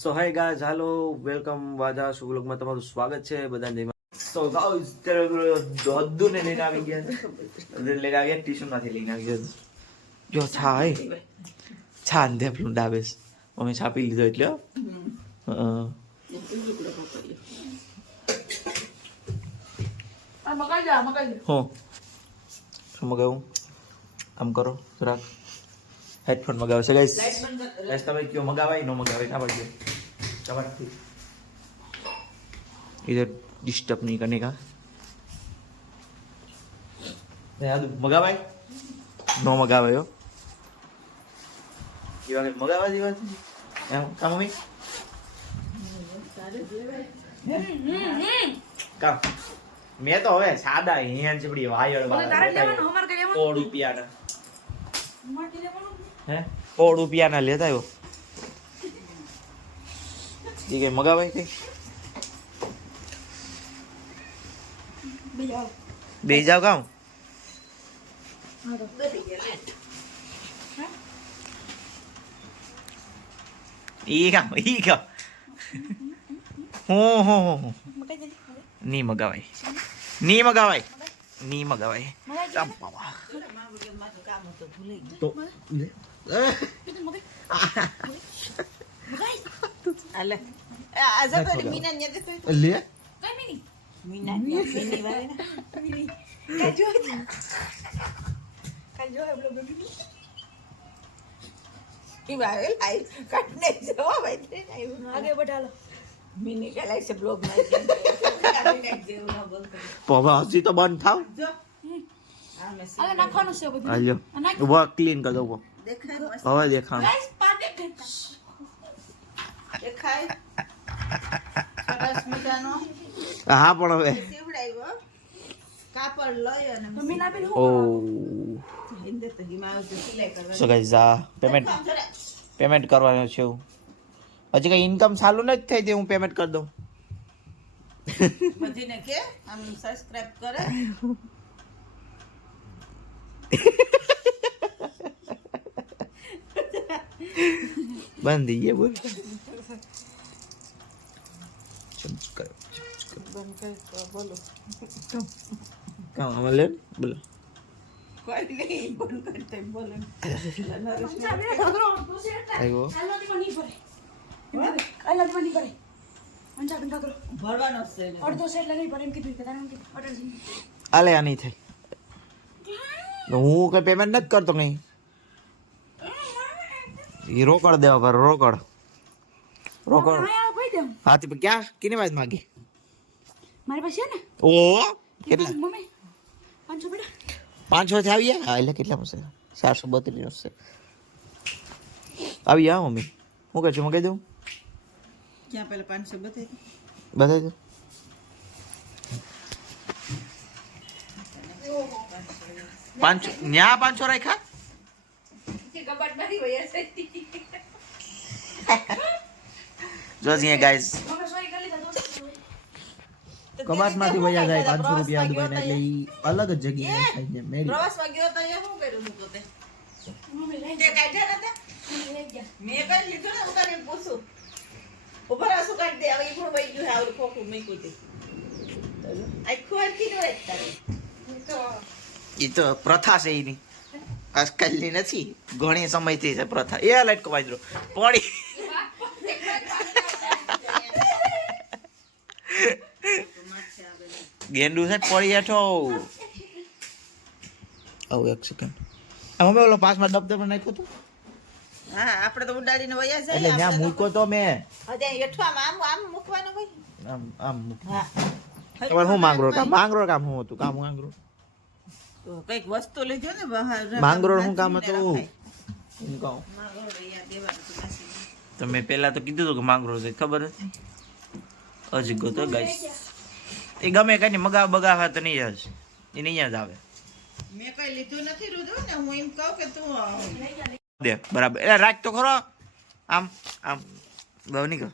સો hi guys, હાલો, welcome વાજા શુભલોકમાં તમારું સ્વાગત છે બધાને. સો ગાઈઝ દોદ્દુ ને લઈને આવી ગયા ટ્યુશનમાંથી લઈને આવી ગયા. જો છા અંધે પેલું ડાબેસ અમે છાપી લીધો એટલે હો શું મગાવું આમ કરો જરાક हेडफोन मगावे से गाइस गाइस તમે ક્યો મગાવાય નો મગાવાય ના પડે તમારથી इधर डिस्टर्ब नहीं करने का यार मगावाय नो मगावाय हो ये वाले मगावा दीवा एम का मम्मी का मैं तो હવે સાદા અહીંયા ચપડી વાયળ વાળા તારે લેવાનો હોમર કર્યા 100 રૂપિયા ના માટે લેવાનો હે 100 રૂપિયા ના લેતા આવ્યો ये के मगावाय के બે જાવ કામ ઈ કામ હો ની મગાવાય તો અલે આજા તો મીના ને દે લે કઈ મીના મીની વાલે ના મીની કાજો બ્લોગ મીની ઈ વાલે લાઈવ કાટને જો ભાઈ આગે બઢાલો મીની કે લાઈવ સે બ્લોગ માં કાટને જેવું ના બોલતો પવા હસી તો બંધ થાવ જો અલે નાખવાનું છે બધું આલ્યો વો ક્લીન કર દો દેખાય હવે દેખાણ ગાઈસ પાટે દેખાય સરસ મજાનો હા પણ હવે સીવડાવ્યો કાપડ લઈ અને મમ્મી ના બેન ઓ હિન્દે તો હિમાવ તો સિલાઈ કરવા સો ગાઈસ આ પેમેન્ટ કરવાનું છે હજી કઈ ઇન્કમ ચાલુ નથી થઈ તે હું પેમેન્ટ કરી દઉં બધીને કે આમ સબસ્ક્રાઇબ કરે બંધ દઈએ બોલ બંધ કર બોલો કામ અમારે બોલો કોઈ નહીં બંધ કરતે બોલો આવ્યો ભરવાનો છે આલે આ નહીં થાય હું કઈ પેમેન્ટ નથી કરતો કઈ એ રોકડ દેવા પર રોકડ હાથી ક્યાં કિની વાત માંગી મારી પાસે ને ઓ કેટલા મમ્મી 500 બેટા 500 થી આવી ગયા એટલે કેટલા મળશે 432 છે આવી જા મમ્મી હું કહું છું મગાઈ દઉં ક્યાં પેલા 500 બતાવી દો પાંચ ન્યા 500 રાખ્યા કબાટ મારી વયા છે જો જીએ ગાઈસ કબાટમાંથી વયા જાય 500 રૂપિયા દુકાન એટલે ઈ અલગ જ જગ્યાએ થાય છે મેરી પ્રવાસમાં ગયો તો અહીંયા શું કર્યું મૂકો તે તે કાઢ્યા નતા મેં કઈ લીધું ને ઉતારીને પૂછું ઉપર આસુ કાઢ દે હવે ઈ પણ વઈ ગયું છે આવડું ખોખું મૂક્યું તે આખું આખી નો તારી ઈ તો પ્રથા છે ઈની આજકાલની નથી ઘણી સમયથી છે પ્રથા એ લાઈટ કો વાજરો પડી ગેંડુ છે પડી હેઠો આવ એક સેકન્ડ અમે ઓલો પાસમાં દબદબ નાખ્યો તો હા આપણે તો ઉડાડીને વયા જાય એટલે ત્યાં મૂકો તો મેં હવે હેઠવામાં આમ મૂકવાનો ભાઈ આમ હા તમારે શું માંગરો કામ શું હતું કામ માંગરો તો કઈક વસ્તુ લેજો ને બહાર માંગરો શું કામ હતું એમ કહું માંગરો અહીંયા દેવાનું તો માસી તો મેં પહેલા તો કીધું હતું કે માંગરો છે ખબર હતી હજી ગોતો ગાઈસ એ ગમે કઈ મગાવ બગાવા તો નહીં જ એ નહીં જ આવે મેં કઈ લીધું નથી રૂદુ ને હું એમ કહું કે તું દે બરાબર એટલે રાખ તો ખરો આમ બહુ નહીં કહો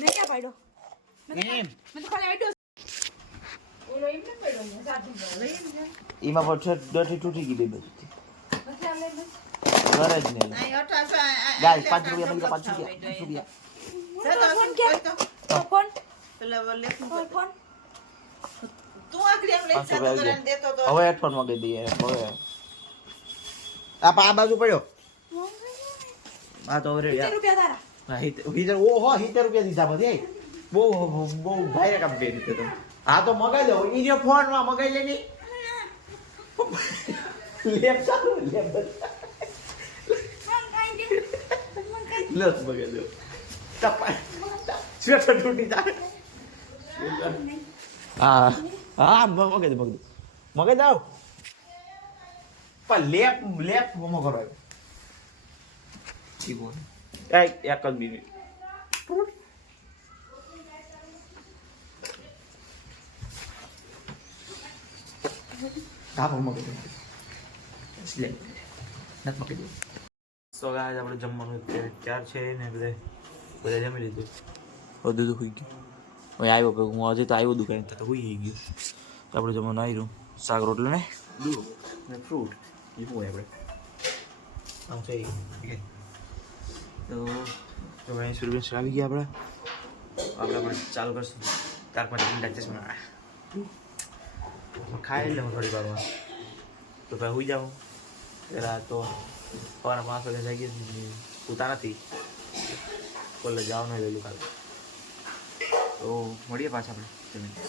મેં ક્યાં પાડ્યો એમ મેં તો ખાલી આડ્યો ઓલો એમ ન પડ્યો ને સાધુ લઈ ને એમાં પાછળ દોઢી તૂટી ગઈ બે બાજુથી ઘરે જ નહીં અહીં 18 ગાય 5 રૂપિયા મળી ગયા 5 રૂપિયા ફોન ક્યાં ફોન પેલા લેખું ફોન ફોન તું આકડી એમ લઈ 500 ચાલુ રૂપિયા કરીને દેતો તો હવે હેડફોન મગાવી દઈએ હવે આ બાજુ પડ્યો આ તો ઓરે યાર રૂપિયા તારા હા હિતર ઓહો 70 રૂપિયા દીધા બધી બહુ બહુ ભાઈરે કામ કરી દીધું તમે હા તો મગાઈ દો ઈ ફોન માં મગાઈ લે ની લેપ ચાલુ લેપ લસ મગાઈ દો તપા સ્વેટર તૂટી જાય હા હા મગાઈ દો મગાઈ દો પણ લેપ મોમો કરો ઠીક બોલ એક જ મિનિટ કાપો મગાઈ દો લે નત મગાઈ દો સો ગાઈસ આપણે જમવાનું તૈયાર છે ને બધા જમી લીધું બધું તો હોઈ ગયું હવે આવ્યો કે હું આજે તો આવ્યો દુકાન તો હોઈ ગયું તો આપણે જમવાનું આવી રહ્યું શાક રોટલો ને દૂધ ને ફ્રૂટ એ શું હોય આપણે આમ છે તો 80 રૂપિયા આવી ગયા આપણે ચાલુ કરશું 4-5 મિનિટ ચશ્મા ખાઈ લઉં થોડી વારમાં તો ભાઈ હોઈ જાઉં પેલા તો સવારના 5 વાગે જાગીએ ઉતા નથી કોલેજ જવાનું વહેલું કાલે તો મળીએ પાછા આપણે